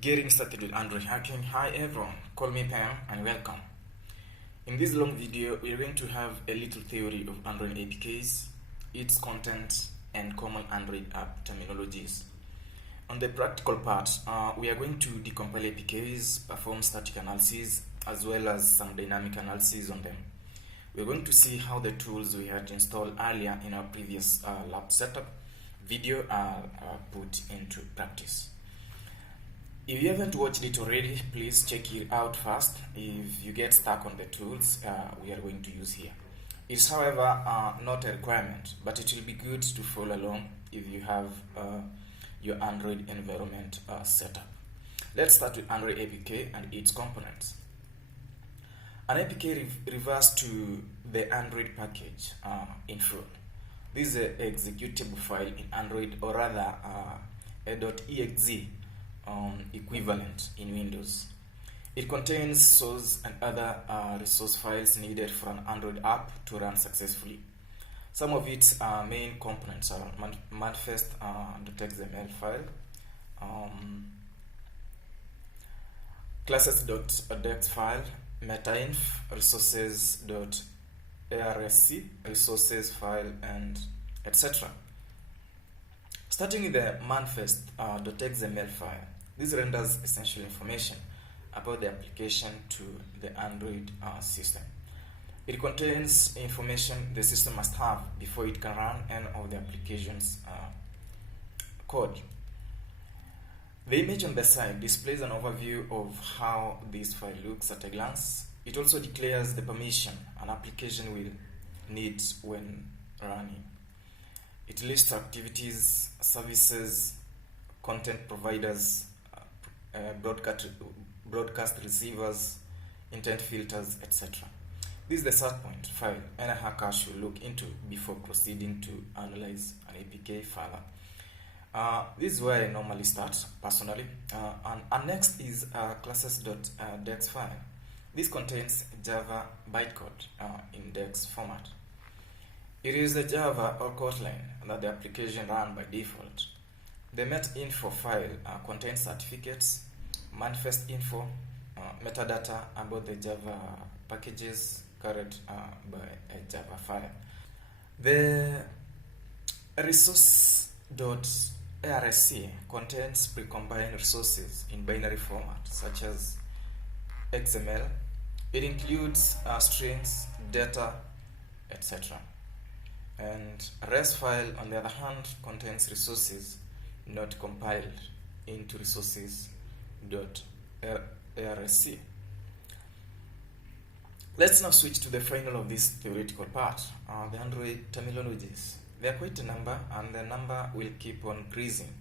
Getting started with Android hacking. Hi everyone, call me Pam and welcome. In this long video, we're going to have a little theory of Android APKs, its content, and common Android app terminologies. On the practical part, we are going to decompile APKs, perform static analysis, as well as some dynamic analysis on them. We're going to see how the tools we had installed earlier in our previous lab setup video are put into practice. If you haven't watched it already, please check it out first if you get stuck on the tools we are going to use here. It's however not a requirement, but it will be good to follow along if you have your Android environment set up. Let's start with Android APK and its components. An APK refers to the Android package in full. This is an executable file in Android, or rather a .exe equivalent in Windows. It contains source and other resource files needed for an Android app to run successfully. Some of its main components are manifest.xml file, classes.dex file, metainf, resources.arsc, resources file, and etc. Starting with the manifest.xml file, this renders essential information about the application to the Android system. It contains information the system must have before it can run any of the application's code. The image on the side displays an overview of how this file looks at a glance. It also declares the permission an application will need when running. It lists activities, services, content providers, broadcast receivers, intent filters, etc. This is the start point file any hacker should look into before proceeding to analyze an APK further. This is where I normally start personally. And next is classes.dex file. This contains Java bytecode in DEX format. It is a Java or Kotlin that the application runs by default. The metinfo file contains certificates, manifest info, metadata about the Java packages carried by a Java file. The resource.arsc contains precombined resources in binary format such as XML. It includes strings, data, etc. And res file, on the other hand, contains resources not compiled into resources.arsc. Let's now switch to the final of this theoretical part, the Android terminologies. There are quite a number, and the number will keep on increasing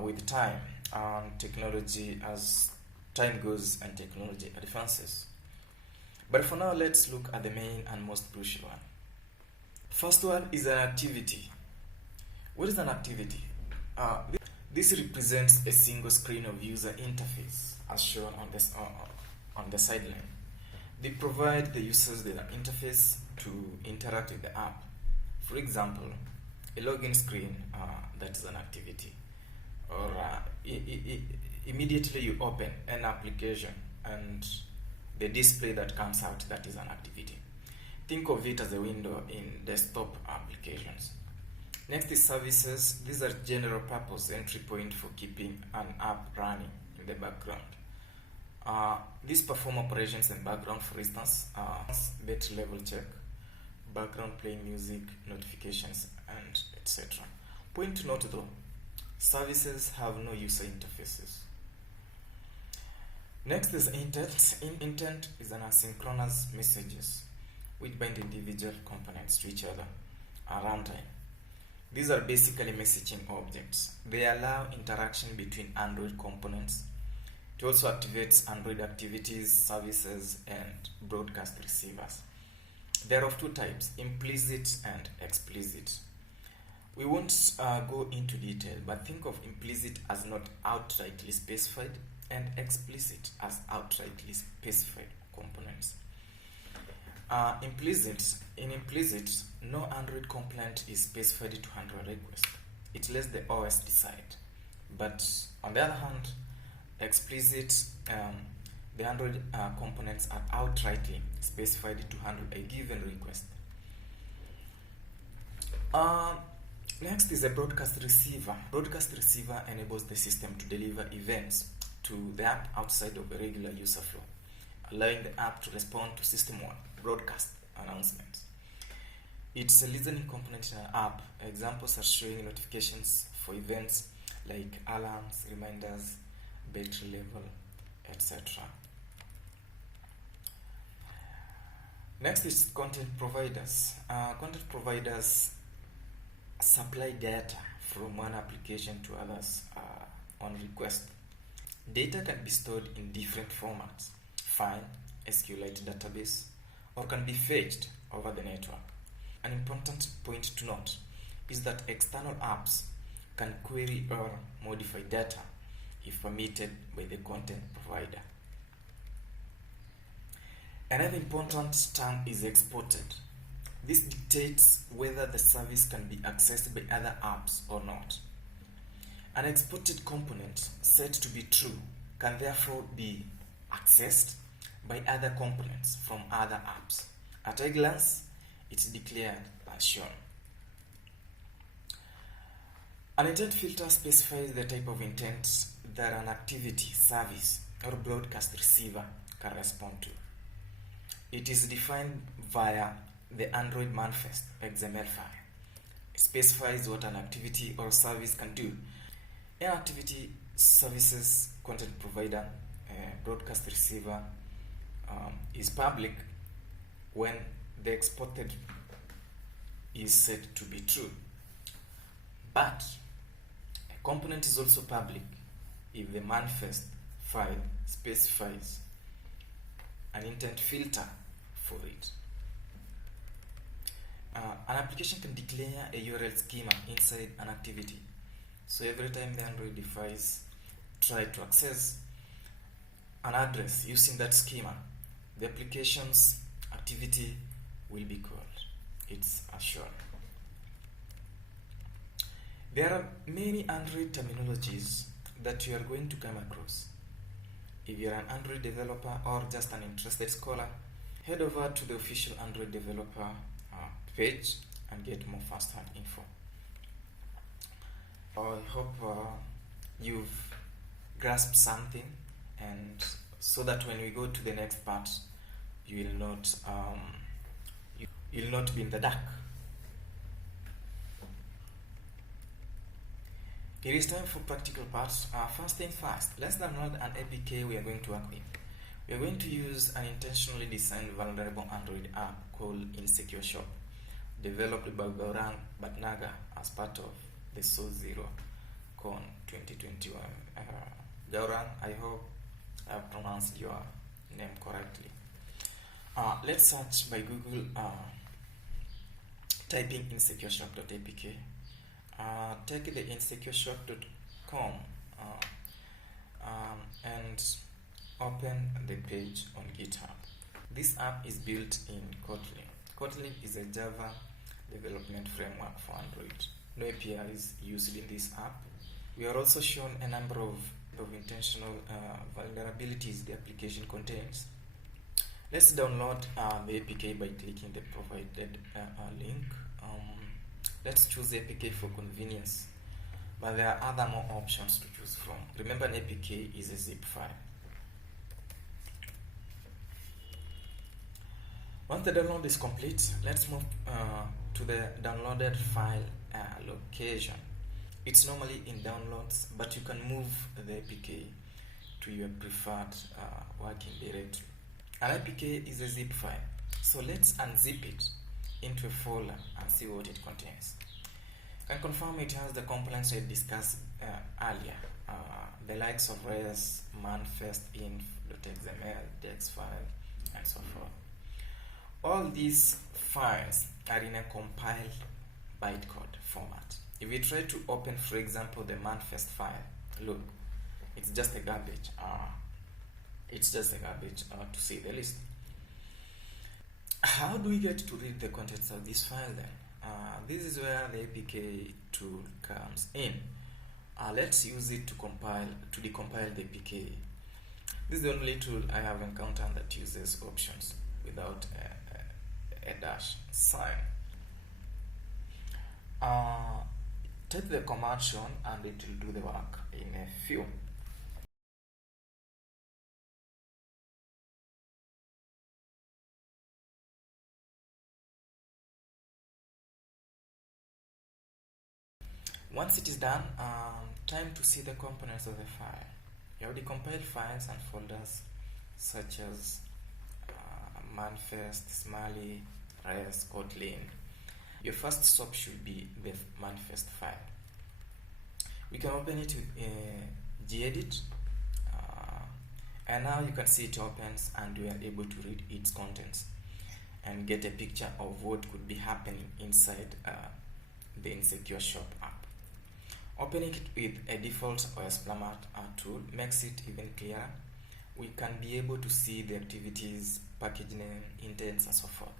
with time and technology as time goes and technology advances. But for now, let's look at the main and most crucial one. First one is an activity. What is an activity? This represents a single screen of user interface as shown on the sideline. They provide the users with an interface to interact with the app. For example, a login screen, that is an activity. Or immediately you open an application and the display that comes out, that is an activity. Think of it as a window in desktop applications. Next is services. These are general purpose entry point for keeping an app running in the background. These perform operations in background, for instance, battery level check, background playing music, notifications, and etc. Point to note though, services have no user interfaces. Next is intent. Intent is an asynchronous messages which bind individual components to each other at runtime. These are basically messaging objects. They allow interaction between Android components. It also activates Android activities, services, and broadcast receivers. They are of two types, implicit and explicit. We won't go into detail, but think of implicit as not outrightly specified and explicit as outrightly specified components. In implicit, no Android component is specified to handle a request. It lets the OS decide. But on the other hand, explicit, the Android components are outrightly specified to handle a given request. Next is a broadcast receiver. Broadcast receiver enables the system to deliver events to the app outside of the regular user flow, allowing the app to respond to system-wide broadcast announcements. It's a listening component in an app. Examples are showing notifications for events like alarms, reminders, battery level, etc. Next is content providers. Content providers supply data from one application to others on request. Data can be stored in different formats: file, SQLite database, or can be fetched over the network. An important point to note is that external apps can query or modify data if permitted by the content provider. Another important term is exported. This dictates whether the service can be accessed by other apps or not. An exported component said to be true can therefore be accessed by other components from other apps. At a glance, it's declared as shown. An intent filter specifies the type of intent that an activity, service, or broadcast receiver can respond to. It is defined via the Android manifest XML file. It specifies what an activity or service can do. An activity, services, content provider, broadcast receiver is public when the exported is said to be true. But a component is also public if the manifest file specifies an intent filter for it. An application can declare a URL schema inside an activity. So every time the Android device tries to access an address using that schema, the application's activity will be called. It's assured. There are many Android terminologies that you are going to come across. If you are an Android developer or just an interested scholar, head over to the official Android developer page and get more first-hand info. I hope you've grasped something, and so that when we go to the next part, you will not be in the dark. It is time for practical parts. First thing first, let's download an APK we are going to work with. We are going to use an intentionally designed vulnerable Android app called Insecure Shop, developed by Gaurang Bhatnagar as part of the SourceZero-Con 2021. Gaurang, I hope I have pronounced your name correctly. Let's search by Google, typing insecureshop.apk. Take the insecureshop.com and open the page on GitHub. This app is built in Kotlin. Kotlin is a Java development framework for Android. No APIs used in this app. We are also shown a number of intentional vulnerabilities the application contains. Let's download the APK by clicking the provided link. Let's choose the APK for convenience, but there are other more options to choose from. Remember, an APK is a zip file. Once the download is complete, let's move to the downloaded file location. It's normally in downloads, but you can move the APK to your preferred working directory. An APK is a zip file, so let's unzip it into a folder and see what it contains. I can confirm it has the components I discussed earlier, the likes of res, manifest, inf.xml, text file, and so forth. All these files are in a compiled bytecode format. If we try to open, for example, the manifest file, look, it's just a garbage. To say the least. How do we get to read the contents of this file then? This is where the APK tool comes in. Let's use it to decompile the APK. This is the only tool I have encountered that uses options without a dash sign. Type the command shown and it will do the work in a few. Once it is done, time to see the components of the file. You have decompiled files and folders such as manifest, smiley, res, kotlin. Your first stop should be the manifest file. We can open it with gedit, and now you can see it opens and we are able to read its contents and get a picture of what could be happening inside the insecure shop app. Opening it with a default or a Splamat tool makes it even clearer. We can be able to see the activities, package name, intents, and so forth.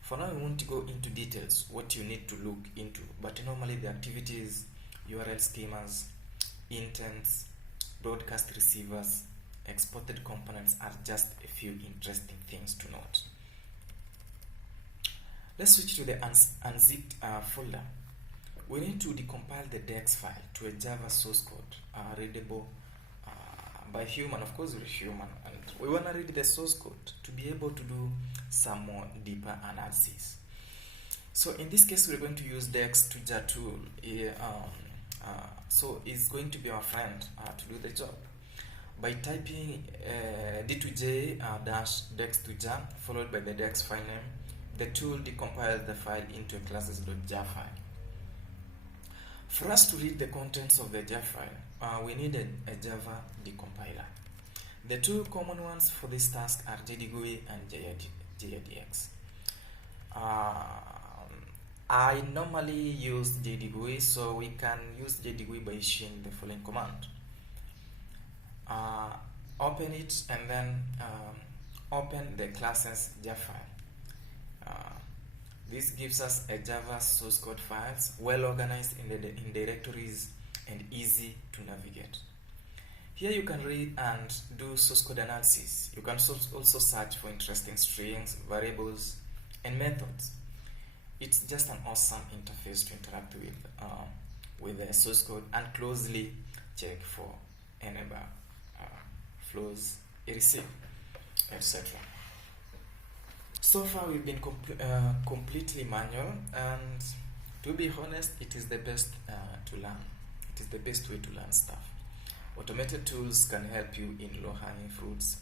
For now, we won't go into details what you need to look into, but normally the activities, URL schemas, intents, broadcast receivers, exported components are just a few interesting things to note. Let's switch to the unzipped folder. We need to decompile the dex file to a Java source code readable by human. Of course, we're human, and we want to read the source code to be able to do some more deeper analysis. So in this case, we're going to use dex to jar tool. So it's going to be our friend to do the job by typing d2j dash dex to jar followed by the dex file name. The tool decompiles the file into a classes.jar file. For us to read the contents of the jar file, we need a Java decompiler. The two common ones for this task are JDGUI and JDX. I normally use JDGUI, so we can use JDGUI by issuing the following command. Open it and then open the classes jar file. This gives us a Java source code files, well organized in directories and easy to navigate. Here you can read and do source code analysis. You can also search for interesting strings, variables, and methods. It's just an awesome interface to interact with the source code and closely check for any flaws, receive, etc. So far we've been completely manual, and to be honest, it is the best to learn. It is the best way to learn stuff. Automated tools can help you in low-hanging fruits.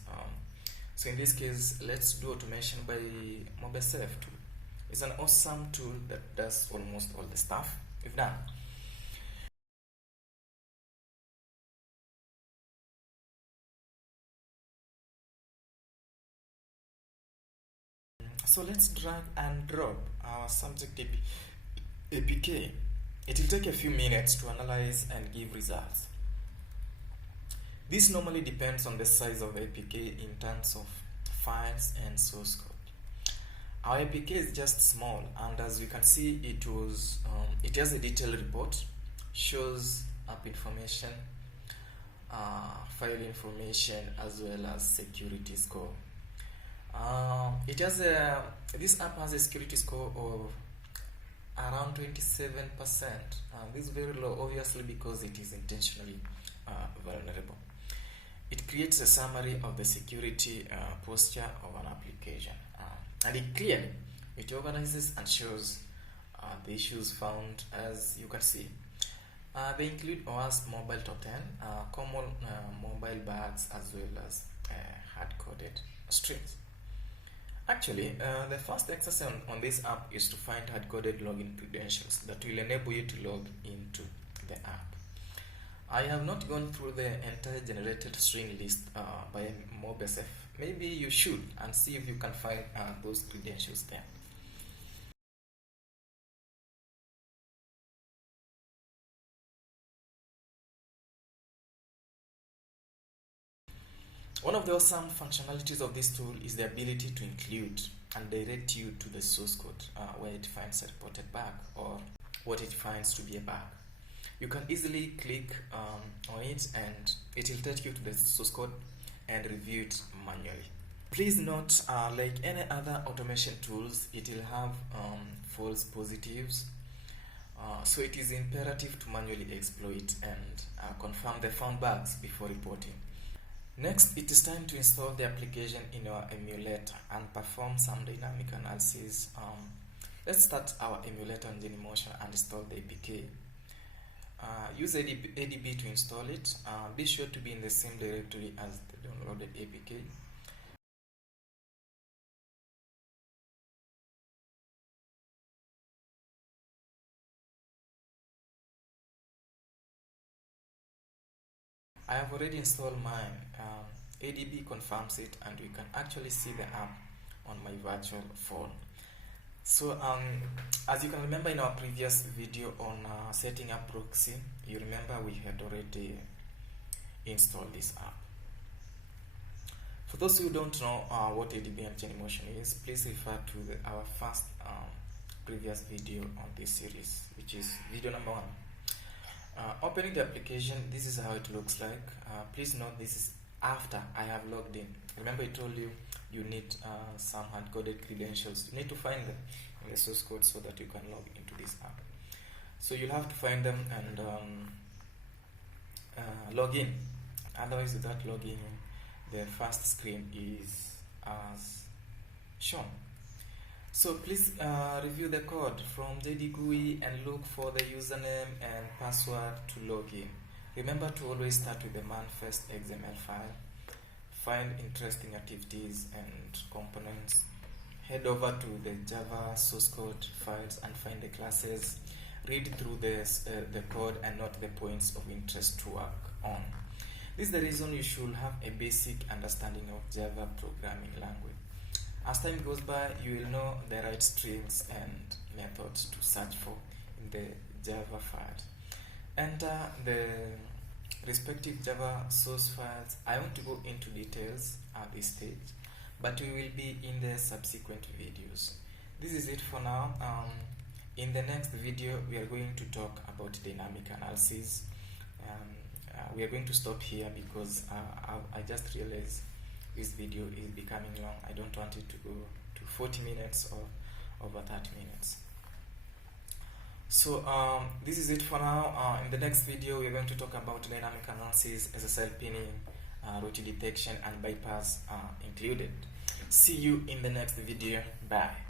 So in this case, let's do automation by MobileSafe tool. It's an awesome tool that does almost all the stuff we've done. So let's drag and drop our subject APK. It will take a few minutes to analyze and give results. This normally depends on the size of the APK in terms of files and source code. Our APK is just small, and as you can see, it has a detailed report, shows app information, file information, as well as security score. This app has a security score of around 27%. This is very low, obviously, because it is intentionally vulnerable. It creates a summary of the security posture of an application, and it organizes and shows the issues found. As you can see, they include OWASP Mobile Top 10, common mobile bugs, as well as hard-coded strings. Actually, the first exercise on this app is to find hard-coded login credentials that will enable you to log into the app. I have not gone through the entire generated string list by MobileSafe. Maybe you should, and see if you can find those credentials there. One of the awesome functionalities of this tool is the ability to include and direct you to the source code where it finds a reported bug or what it finds to be a bug. You can easily click on it and it will take you to the source code and review it manually. Please note, like any other automation tools, it will have false positives. So it is imperative to manually exploit and confirm the found bugs before reporting. Next, it is time to install the application in your emulator and perform some dynamic analysis. Let's start our emulator on Genymotion and install the APK. Use ADB to install it. Be sure to be in the same directory as the downloaded APK. I have already installed mine. ADB confirms it and you can actually see the app on my virtual phone. So as you can remember in our previous video on setting up proxy, you remember we had already installed this app. For those who don't know what ADB and Genymotion is, please refer to our first previous video on this series, which is video number 1. Opening the application, this is how it looks like. Please note this is after I have logged in. Remember I told you you need some hard-coded credentials. You need to find them in the source code so that you can log into this app. So you'll have to find them and log in. Otherwise, without logging in, the first screen is as shown. So please review the code from JDGUI and look for the username and password to log in. Remember to always start with the manifest XML file. Find interesting activities and components. Head over to the Java source code files and find the classes. Read through the code and note the points of interest to work on. This is the reason you should have a basic understanding of Java programming language. As time goes by, you will know the right strings and methods to search for in the Java file. Enter the respective Java source files. I want to go into details at this stage, but we will be in the subsequent videos. This is it for now. In the next video, we are going to talk about dynamic analysis. We are going to stop here because I just realized this video is becoming long. I don't want it to go to 40 minutes or over 30 minutes. So this is it for now. In the next video, we're going to talk about dynamic analysis, SSL pinning, route detection, and bypass included. See you in the next video. Bye.